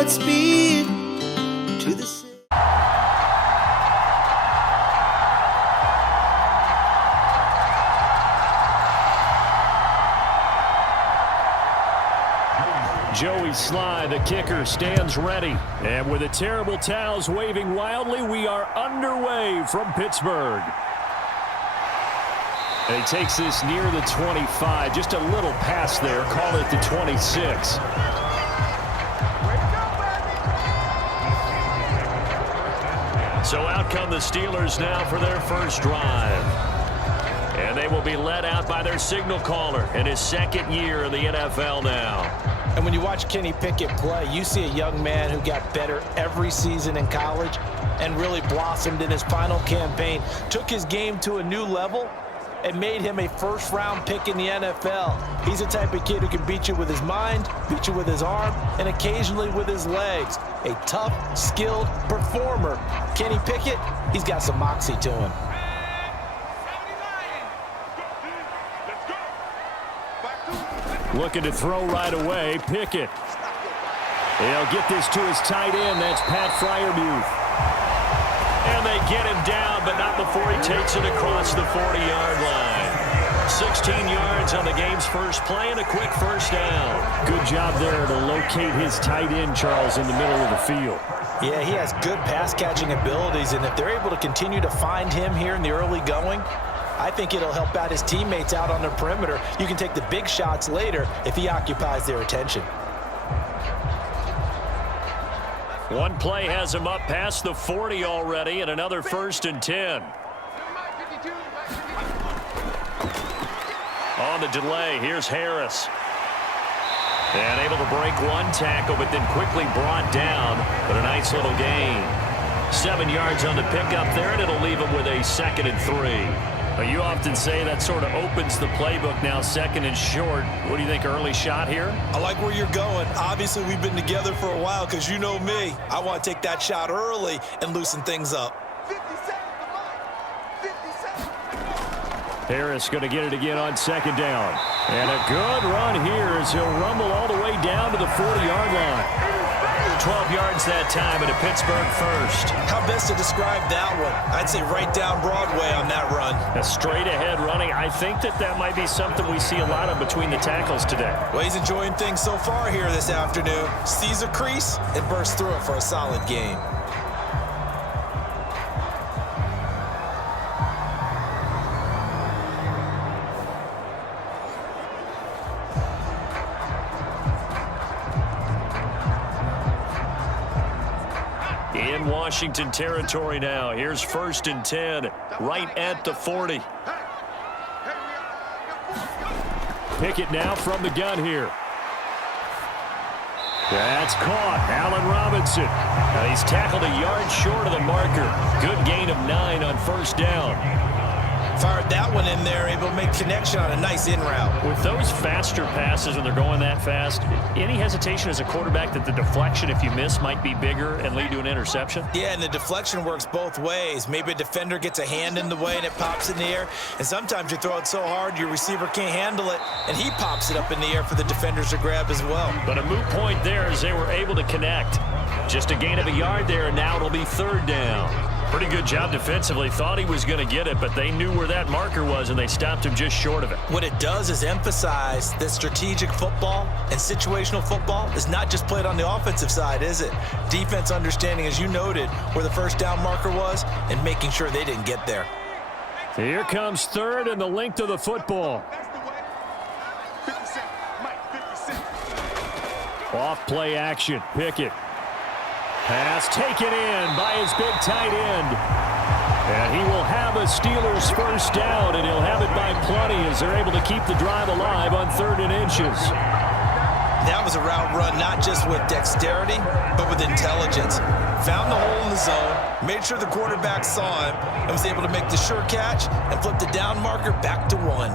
Godspeed to the city. Joey Sly, the kicker, stands ready. And with the terrible towels waving wildly, we are underway from Pittsburgh. And he takes this near the 25. Just a little pass there. Call it the 26. So out come the Steelers now for their first drive. And they will be led out by their signal caller in his second year in the NFL now. And when you watch Kenny Pickett play, you see a young man who got better every season in college and really blossomed in his final campaign, took his game to a new level, and made him a first-round pick in the NFL. He's the type of kid who can beat you with his mind, beat you with his arm, and occasionally with his legs. A tough, skilled performer. Kenny Pickett, he's got some moxie to him. Looking to throw right away, Pickett. He'll get this to his tight end. That's Pat Freiermuth. And they get him down, but not before he takes it across the 40-yard line. 16 yards on the game's first play and a quick first down. Good job there to locate his tight end, Charles, in the middle of the field. Yeah, he has good pass-catching abilities, and if they're able to continue to find him here in the early going, I think it'll help out his teammates out on the perimeter. You can take the big shots later if he occupies their attention. One play has him up past the 40 already, and another 1st and 10. On the delay, here's Harris. And able to break one tackle, but then quickly brought down. But a nice little gain. 7 yards on the pickup there, and it'll leave him with a 2nd and 3. You often say that sort of opens the playbook now, 2nd and short. What do you think, early shot here? I like where you're going. Obviously, we've been together for a while because you know me. I want to take that shot early and loosen things up. Harris going to get it again on 2nd down. And a good run here as he'll rumble all the way down to the 40-yard line. 12 yards that time and a Pittsburgh first. How best to describe that one? I'd say right down Broadway on that run. A straight ahead running. I think that might be something we see a lot of between the tackles today. Well, he's enjoying things so far here this afternoon. Sees a crease and bursts through it for a solid game. In Washington territory now. Here's 1st and 10, right at the 40. Pickett now from the gun here. That's caught. Allen Robinson. Now he's tackled a yard short of the marker. Good gain of 9 on 1st down. Fired that one in there, able to make connection on a nice in route. With those faster passes when they're going that fast, any hesitation as a quarterback that the deflection, if you miss, might be bigger and lead to an interception? Yeah, and the deflection works both ways. Maybe a defender gets a hand in the way and it pops in the air, and sometimes you throw it so hard your receiver can't handle it, and he pops it up in the air for the defenders to grab as well. But a moot point there as they were able to connect. Just a gain of a yard there, and now it'll be 3rd down. Pretty good job defensively. Thought he was going to get it, but they knew where that marker was, and they stopped him just short of it. What it does is emphasize that strategic football and situational football is not just played on the offensive side, is it? Defense understanding, as you noted, where the 1st down marker was and making sure they didn't get there. Here comes 3rd and the length of the football. Off play action. Pickett. Pass taken in by his big tight end. And he will have a Steelers 1st down, and he'll have it by plenty as they're able to keep the drive alive on 3rd and inches. That was a route run not just with dexterity, but with intelligence. Found the hole in the zone, made sure the quarterback saw him, and was able to make the sure catch and flip the down marker back to 1.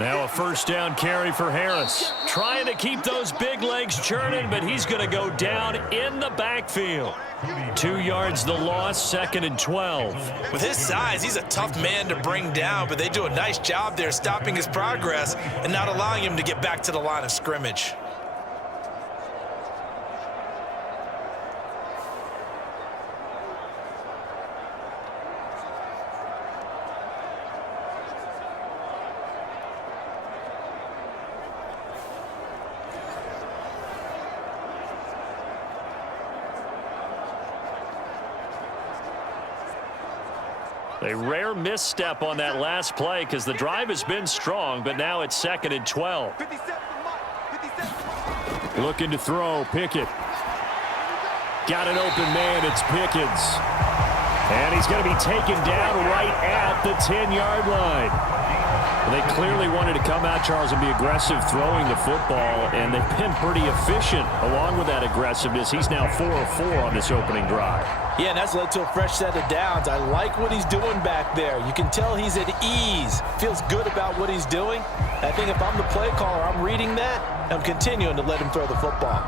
Now a first down carry for Harris. Trying to keep those big legs churning, but he's going to go down in the backfield. 2 yards the loss, 2nd and 12. With his size, he's a tough man to bring down, but they do a nice job there stopping his progress and not allowing him to get back to the line of scrimmage. A rare misstep on that last play because the drive has been strong, but now it's 2nd and 12. Looking to throw, Pickett. Got an open man, it's Pickens. And he's going to be taken down right at the 10-yard line. They clearly wanted to come out, Charles, and be aggressive throwing the football, and they've been pretty efficient along with that aggressiveness. He's now 4 of 4 on this opening drive. Yeah, and that's led to a fresh set of downs. I like what he's doing back there. You can tell he's at ease, feels good about what he's doing. I think if I'm the play caller, I'm reading that, and I'm continuing to let him throw the football.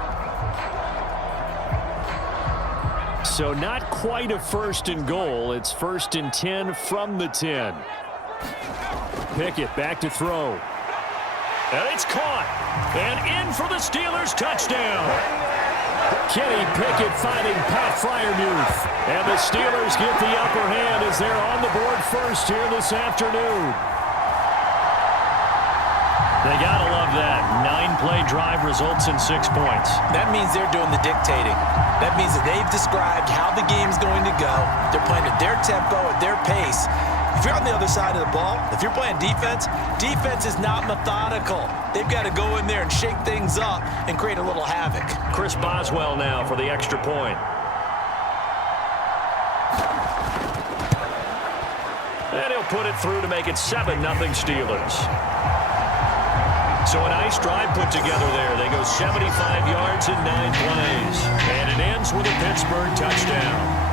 So not quite a 1st and goal. It's 1st and 10 from the 10. Pickett back to throw. And it's caught. And in for the Steelers touchdown. Kenny Pickett finding Pat Freiermuth. And the Steelers get the upper hand as they're on the board first here this afternoon. They got to love that. 9-play drive results in 6 points. That means they're doing the dictating. That means that they've described how the game's going to go. They're playing at their tempo, at their pace. If you're on the other side of the ball, if you're playing defense, defense is not methodical. They've got to go in there and shake things up and create a little havoc. Chris Boswell now for the extra point. And he'll put it through to make it 7-0 Steelers. So a nice drive put together there. They go 75 yards in 9 plays. And it ends with a Pittsburgh touchdown.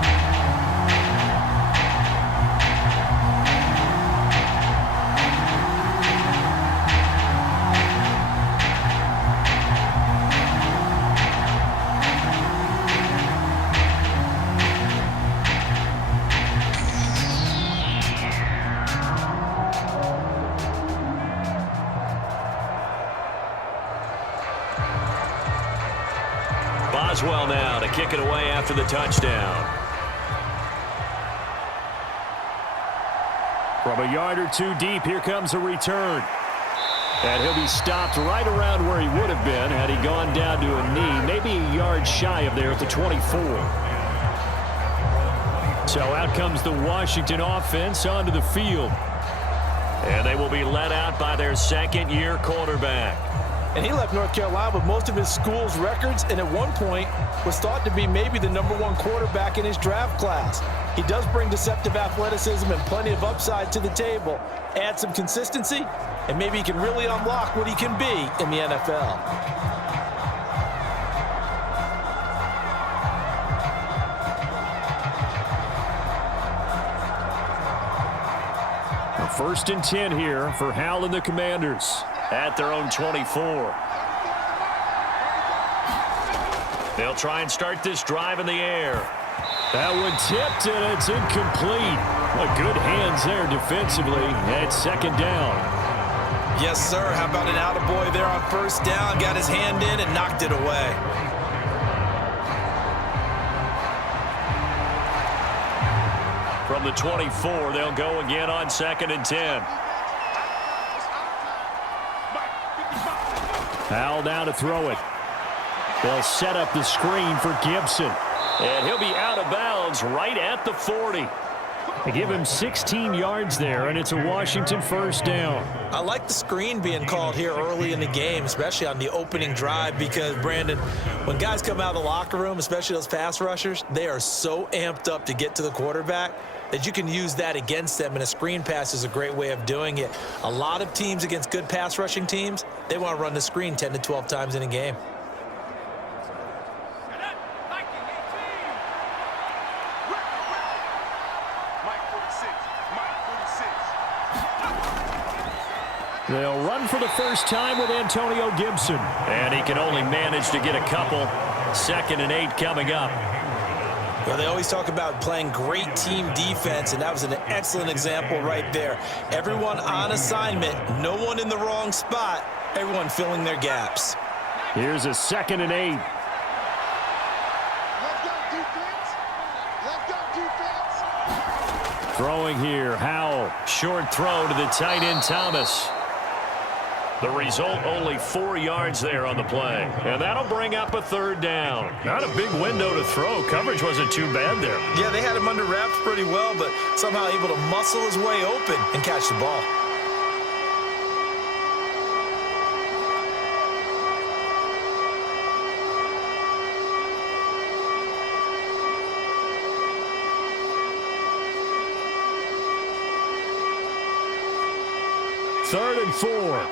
Boswell now to kick it away after the touchdown. From a yard or 2 deep, here comes a return. And he'll be stopped right around where he would have been had he gone down to a knee, maybe a yard shy of there at the 24. So out comes the Washington offense onto the field. And they will be led out by their 2nd-year quarterback. And he left North Carolina with most of his school's records, and at one point was thought to be maybe the #1 quarterback in his draft class. He does bring deceptive athleticism and plenty of upside to the table. Add some consistency, and maybe he can really unlock what he can be in the NFL. A 1st and 10 here for Hal and the Commanders at their own 24. They'll try and start this drive in the air. That one tipped, and it's incomplete. Well, good hands there defensively at 2nd down. Yes, sir. How about an attaboy there on 1st down? Got his hand in and knocked it away. From the 24, they'll go again on 2nd and 10. Hal now to throw it. They'll set up the screen for Gibson. And he'll be out of bounds right at the 40. They give him 16 yards there, and it's a Washington 1st down. I like the screen being called here early in the game, especially on the opening drive, because, Brandon, when guys come out of the locker room, especially those pass rushers, they are so amped up to get to the quarterback that you can use that against them, and a screen pass is a great way of doing it. A lot of teams against good pass rushing teams, they want to run the screen 10 to 12 times in a game. They'll run for the first time with Antonio Gibson. And he can only manage to get a couple. 2nd and 8 coming up. Well, they always talk about playing great team defense, and that was an excellent example right there. Everyone on assignment, no one in the wrong spot, everyone filling their gaps. Here's a 2nd and 8. Throwing here, Howell. Short throw to the tight end, Thomas. The result, only 4 yards there on the play. And that'll bring up a 3rd down. Not a big window to throw. Coverage wasn't too bad there. Yeah, they had him under wraps pretty well, but somehow able to muscle his way open and catch the ball. Third and 4.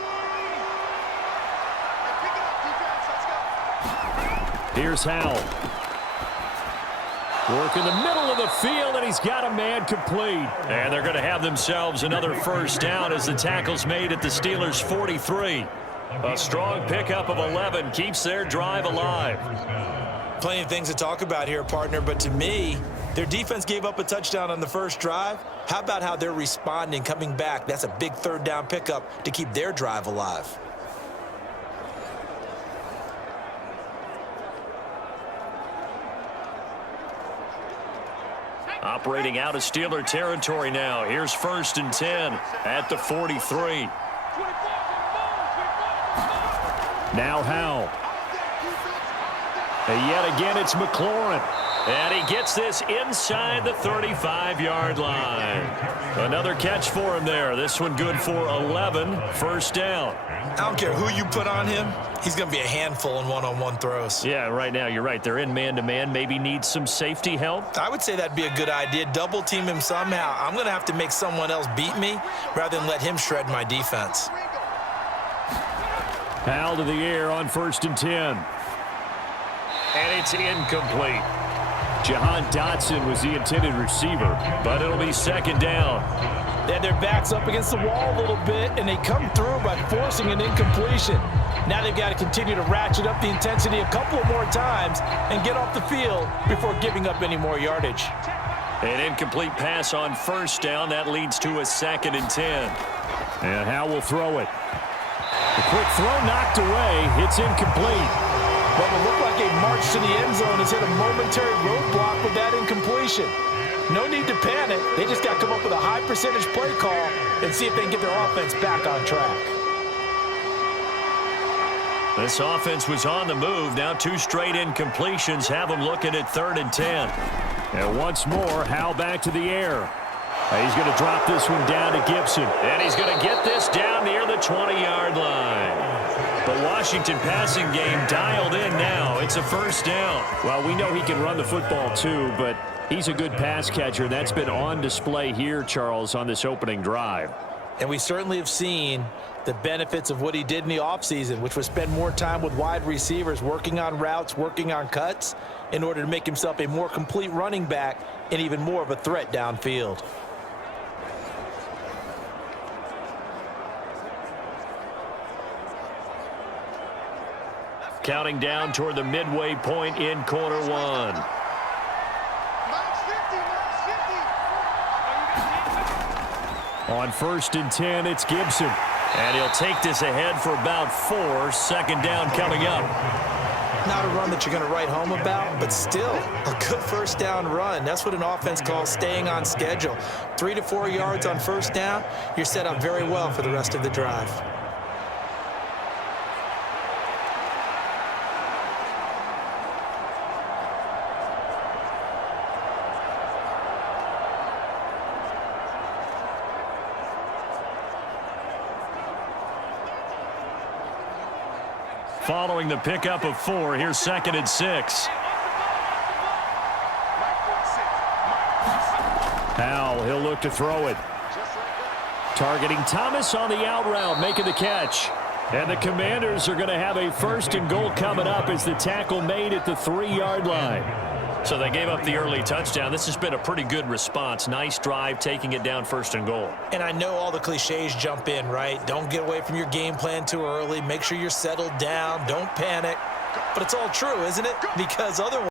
Here's Howell. Work in the middle of the field, and he's got a man complete. And they're going to have themselves another first down as the tackle's made at the Steelers' 43. A strong pickup of 11 keeps their drive alive. Plenty of things to talk about here, partner, but to me, their defense gave up a touchdown on the first drive. How about how they're responding, coming back? That's a big 3rd down pickup to keep their drive alive. Operating out of Steeler territory now. Here's 1st and 10 at the 43. Now Howell. And yet again, it's McLaurin. And he gets this inside the 35-yard line. Another catch for him there. This one good for 11. 1st down. I don't care who you put on him. He's going to be a handful in one-on-one throws. Yeah, right now, you're right. They're in man-to-man. Maybe need some safety help. I would say that'd be a good idea. Double team him somehow. I'm going to have to make someone else beat me rather than let him shred my defense. Howell to the air on 1st and 10. And it's incomplete. Jahan Dotson was the intended receiver, but it'll be 2nd down. They had their backs up against the wall a little bit, and they come through by forcing an incompletion. Now they've got to continue to ratchet up the intensity a couple more times and get off the field before giving up any more yardage. An incomplete pass on 1st down. That leads to a 2nd and 10. And Howell will throw it. The quick throw knocked away. It's incomplete. What would look like a march to the end zone has hit a momentary roadblock with that incompletion. No need to panic. They just got to come up with a high percentage play call and see if they can get their offense back on track. This offense was on the move. Now 2 straight incompletions have them looking at 3rd and 10. And once more, Howell back to the air. He's going to drop this one down to Gibson. And he's going to get this down near the 20-yard line. The Washington passing game dialed in now. It's a 1st down. Well, we know he can run the football too, but he's a good pass catcher. That's been on display here, Charles, on this opening drive. And we certainly have seen the benefits of what he did in the offseason, which was spend more time with wide receivers, working on routes, working on cuts, in order to make himself a more complete running back and even more of a threat downfield. Counting down toward the midway point in quarter 1. On 1st and 10, it's Gibson. And he'll take this ahead for about 4. 2nd down coming up. Not a run that you're going to write home about, but still a good 1st down run. That's what an offense calls staying on schedule. 3 to 4 yards on 1st down, you're set up very well for the rest of the drive. Following the pickup of 4, here's 2nd and 6. Howell, he'll look to throw it. Targeting Thomas on the out route, making the catch. And the Commanders are going to have a 1st and goal coming up as the tackle made at the 3-yard line. So they gave up the early touchdown. This has been a pretty good response. Nice drive, taking it down 1st and goal. And I know all the cliches jump in, right? Don't get away from your game plan too early. Make sure you're settled down. Don't panic. But it's all true, isn't it? Because otherwise,